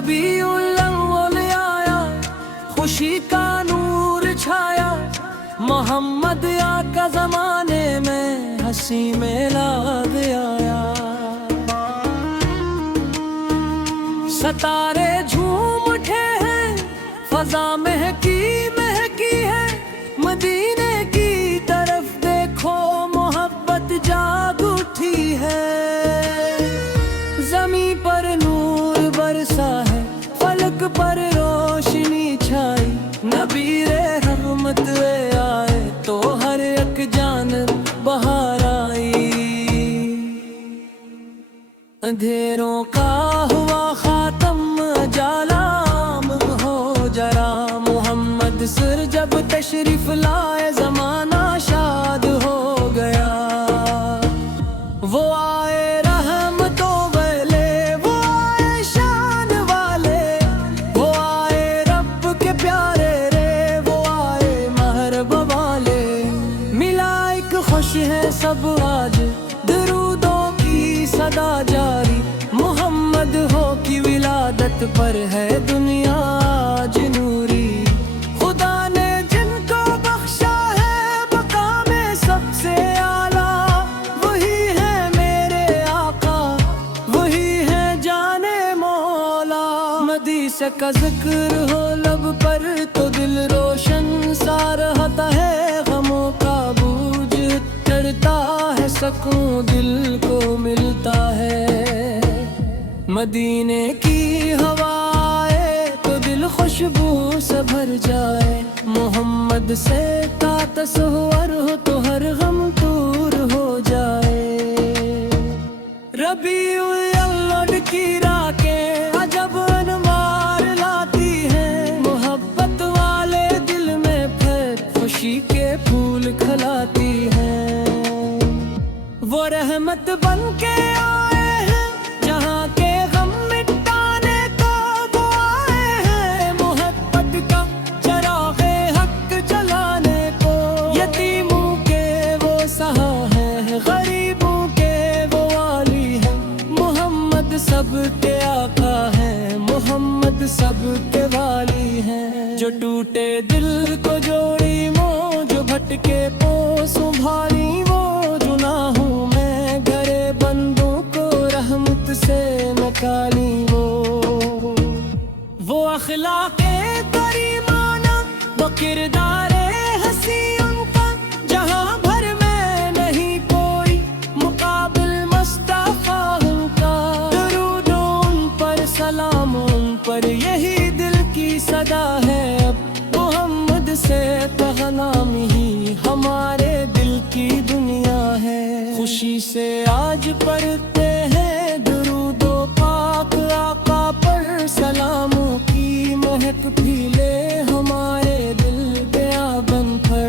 ربیع الاول آیا، خوشی کا نور چھایا، محمد آقا زمانے میں ہنسی میلاد آیا۔ ستارے جھوم اٹھے ہیں، فضا مہکی مہکی ہے، مدینے کی طرف دیکھو محبت جاگ اٹھی ہے۔ زمین پر نور برسا ہے، فلک پر روشنی چھائی، نبی رحمت آئے تو ہر ایک جانب بہار آئی۔ اندھیروں کا ہوا خاتم، جالام ہو جرا، محمد سر جب تشریف لائے زمانہ شاد ہو گیا۔ وہ آئے رحمتوں والے، وہ آئے شان والے، وہ آئے رب کے پیارے رے، وہ آئے محربہ والے۔ ملائک خوش ہیں سب آج، درودوں کی صدا جاری، محمد ہو کی ولادت پر ہے دنیا آج نوری۔ خدا نے جن کو بخشا ہے مقام سب سے اعلیٰ، وہی ہے میرے آقا، وہی ہے جان مولا۔ مدیح کا ذکر ہو لب پر تو دل روشن سا رہتا ہے، غموں کا بوجھ چڑھتا ہے، سکون دل کو ملتا ہے۔ مدینے کی ہوا آئے تو دل خوشبو سے بھر جائے، محمد سے کا تصور ہو تو ہر غم دور ہو جائے۔ ربیع الاول کی راکیں عجب انوار لاتی ہیں، محبت والے دل میں پھر خوشی کے پھول کھلاتی ہیں۔ وہ رحمت بن کے آئے ہیں جہاں کے غم مٹانے کو، وہ آئے ہیں محبت کا چراغ حق جلانے کو۔ یتیموں کے وہ سہا ہیں، غریبوں کے وہ والی ہیں، محمد سب کے آقا ہیں، محمد سب کے والی ہیں۔ جو ٹوٹے دل کو جوڑی وہ، جو بھٹکے پو سنبھالی وہ، گناہوں میں گھرے بندوں کو رحمت سے نکالی وہ اخلاق کریمانہ، وہ کردار حسی ان کا، جہاں بھر میں نہیں کوئی مقابل مصطفیٰ ان کا۔ درود ان پر، سلام ان پر، یہی دل کی صدا ہے اب، محمد سے پیغام ہی ہمارے دل کی دنیا ہے۔ خوشی سے آج پڑھتے ہیں درود و پاک آقا پر، سلاموں کی مہک پھیلے ہمارے دل بیابان پر۔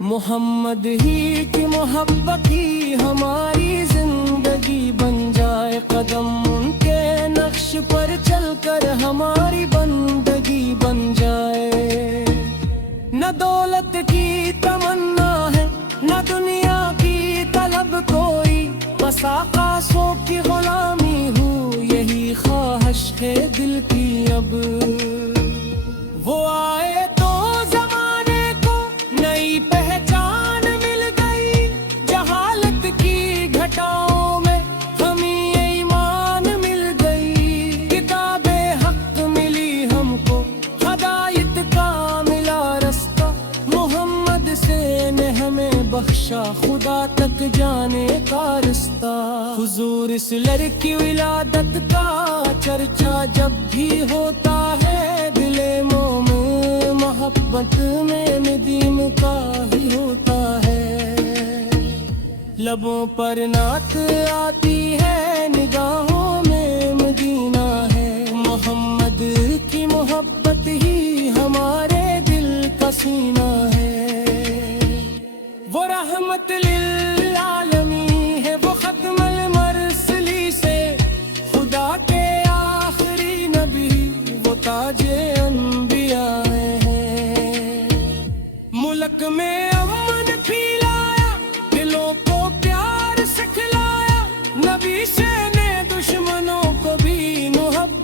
محمد ہی کی محبت ہی ہماری زندگی بن جائے، قدم ان کے نقش پر چل کر ہماری بندگی بن جائے۔ نہ دولت کی تمنا ہے، نہ دنیا کی طلب کوئی، بس آقا سو کی غلامی ہو، یہی خواہش ہے دل کی اب۔ وہ آئے تو زمانے کو نئی پہچان مل گئی، جہالت کی گھٹاؤں میں ہمیں ایمان مل گئی۔ کتاب حق ملی ہم کو، ہدایت کا ملا رستہ، محمد سے نے ہمیں بخشا خدا تک جانے کا رستہ۔ حضور اس لڑکی ولادت کا چرچا جب بھی ہوتا ہے، دل مومن محبت میں ندیم کا ہی ہوتا ہے۔ لبوں پر نعت آتی ہے، نگاہوں میں مدینہ ہے، محمد کی محبت ہی ہمارے دل کا سینہ ہے۔ وہ رحمت للعالمین ہے، وہ ختم المرسلی سے، خدا کے آخری نبی، وہ تاج انبیاء ہیں۔ ملک میں امن پھیلایا، دلوں کو پیار سکھلایا، نبی سے نے دشمنوں کو بھی محبت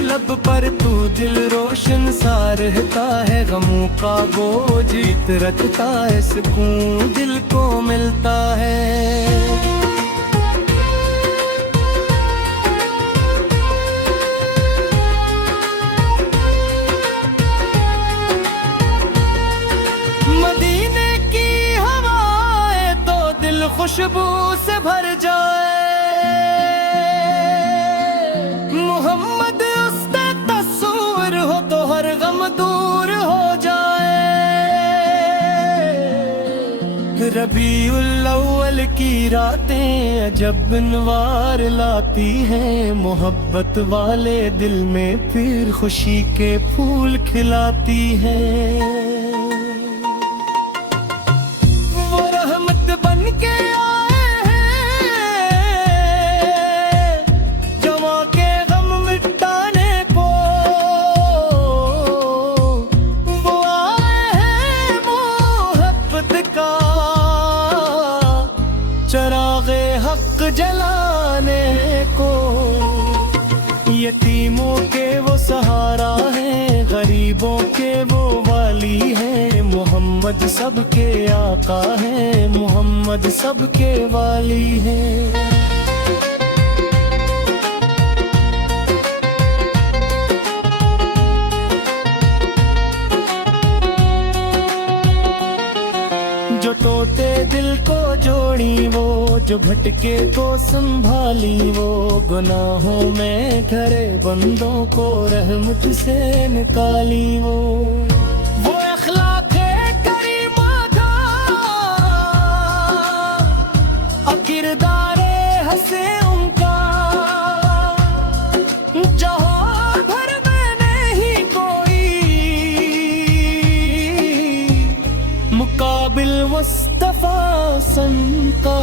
لب پر تو دل روشن سا رہتا ہے، غموں کا بوجھ رکھتا ہے، سکون دل کو ملتا ہے۔ مدینے کی ہوائیں تو دل خوشبو سے بھر جائے، محمد اس کا تصور ہو تو ہر غم دور ہو جائے۔ ربیع الاول کی راتیں عجب انوار لاتی ہیں، محبت والے دل میں پھر خوشی کے پھول کھلاتی ہیں۔ وہ رحمت بن کے آئے ہیں جواں کے غم مٹانے کو، وہ آئے ہیں محبت کا چراغ حق جلانے کو۔ یتیموں کے وہ سہارا ہیں، غریبوں کے وہ والی ہیں، محمد سب کے آقا ہیں، محمد سب کے والی ہیں۔ جو ٹوٹے دل کو جوڑی وہ، جو بھٹکے کو سنبھالی وہ، گناہوں میں گھرے بندوں کو رحمت سے نکالی وہ اخلاق کریمہ کا کردار ہنسے ان کا، جہاں بھر میں نہیں کوئی مقابل مصطفیٰ سن کا۔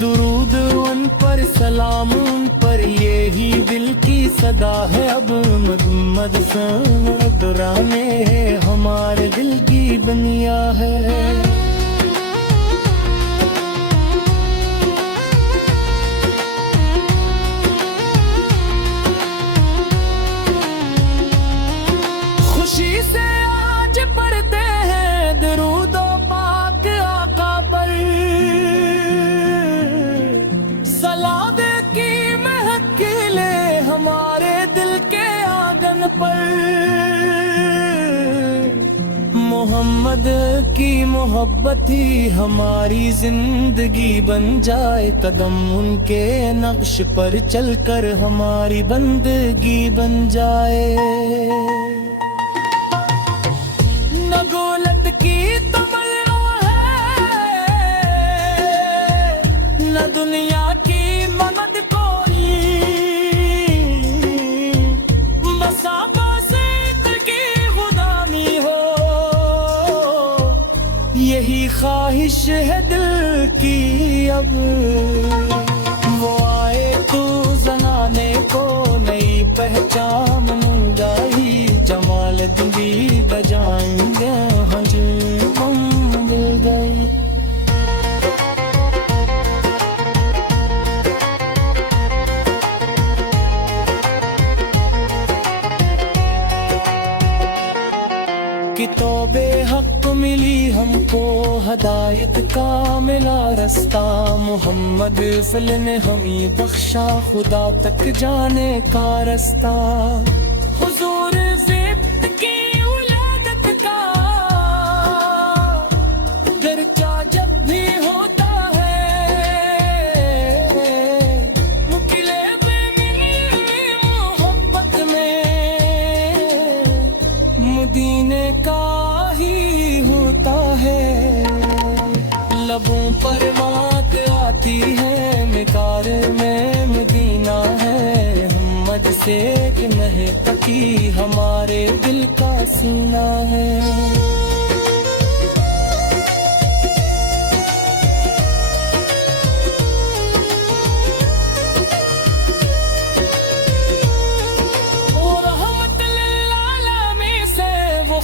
درود ان پر، سلام ان پر، یہی دل کی صدا ہے اب، محمد درانے ہے ہمارے دل کی بنیا ہے۔ خوشی سے آج پڑھتے ہیں درود و پاک آقا پر، سلام کی مہک کھلے ہمارے دل کے آنگن پر۔ محمد کی محبت ہی ہماری زندگی بن جائے، قدم ان کے نقش پر چل کر ہماری بندگی بن جائے۔ نہ دولت کی تمنا ہے، نہ دنیا کی ممد کوئی، بس آپس کی غلامی ہو، یہی خواہش ہے دل کی اب۔ وہ آئے تو زنانے کو نئی پہچان گاہی، جمال دلی بجائیں گے ہنج مل گئی۔ کتاب حق ملی ہم کو، ہدایت کا ملا رستہ، محمد فل نے ہمیں بخشا خدا تک جانے کا رستہ۔ حضور زبت کی ولادت کا درجہ جب بھی ہوتا ہے، مکلے میں ملی محبت میں مدینے کا ہی ہوتا ہے۔ لبوں پر بات آتی ہے، مقار میں مدینہ ہے، ہمت سے کہ نہیں تکی ہمارے دل کا سینہ ہے۔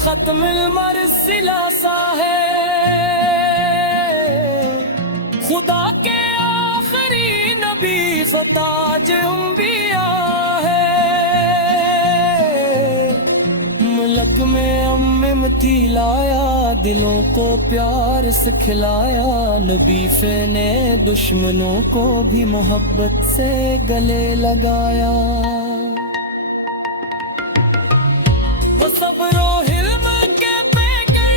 ختم المرسلہ سا ہے، خدا کے آخری نبی فتاج انبیاء رحمتی لایا، دلوں کو پیار سکھلایا، نبی نے دشمنوں کو بھی محبت سے گلے لگایا۔ وہ صبر و حلم کے پیکر،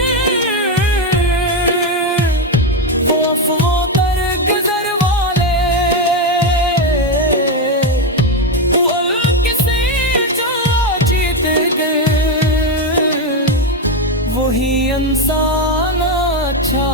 وہ افووں در گزر والے، وہ الگ سے جو جیت گئے، وہی انسان اچھا